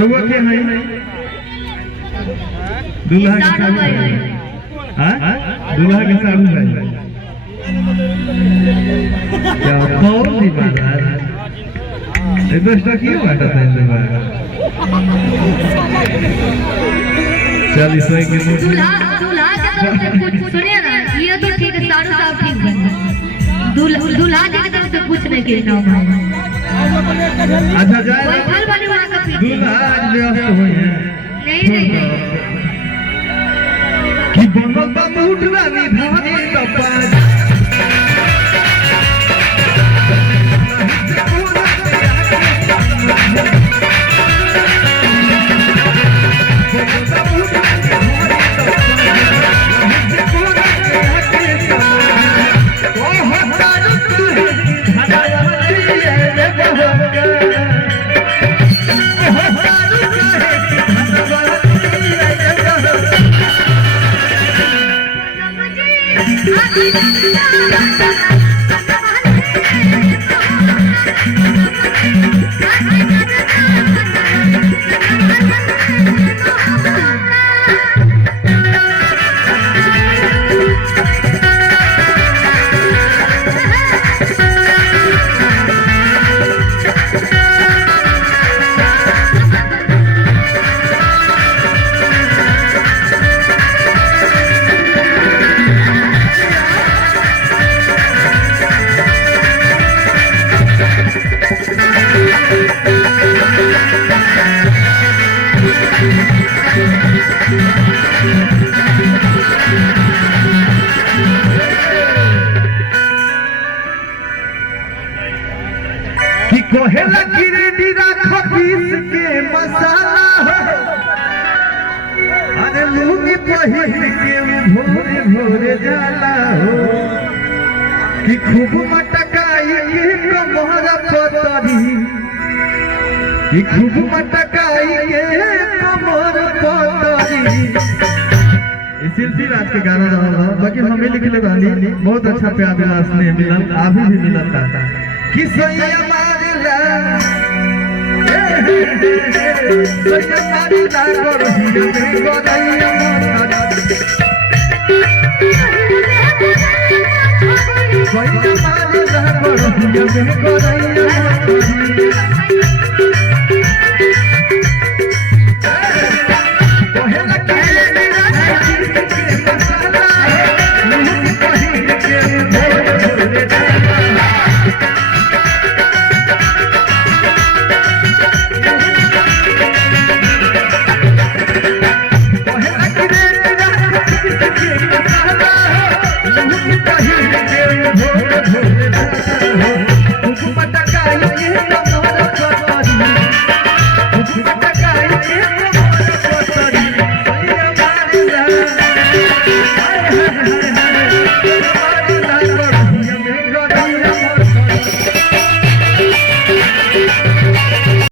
रुआ के है दूल्हा के साथ हां दूल्हा के साथ है क्या कौन सी बात है ये दोस्तों क्यों बात है इन बार चल इस के दूल्हा की तरफ से कुछ सुनिए ना ये तो ठीक है सारू साहब ठीक है दूल्हा जी की तरफ से पूछने के नाम है अच्छा जाए फल वाले वहां का दूल्हा आज व्यस्त हुए हैं नहीं कि बनल बा मुठ रानी धानी तपा कोहेला गिरेडी राखो पीस के मसाला हो अरे लूंगी पहिर के भोरे भोरे जाला हो कि खूब मटकाई के कमर पतरी कि खूब मटकाई के कमर पतरी सिलसिला आज के गाना रहा बाकी हमें लिखले रहली बहुत अच्छा प्यार मिला स्नेह मिला अभी भी मिलता कि सैया मारला सैया मारला कर हिया में गोदैया मोरा सैया मारला कर हिया में गोदैया मोरा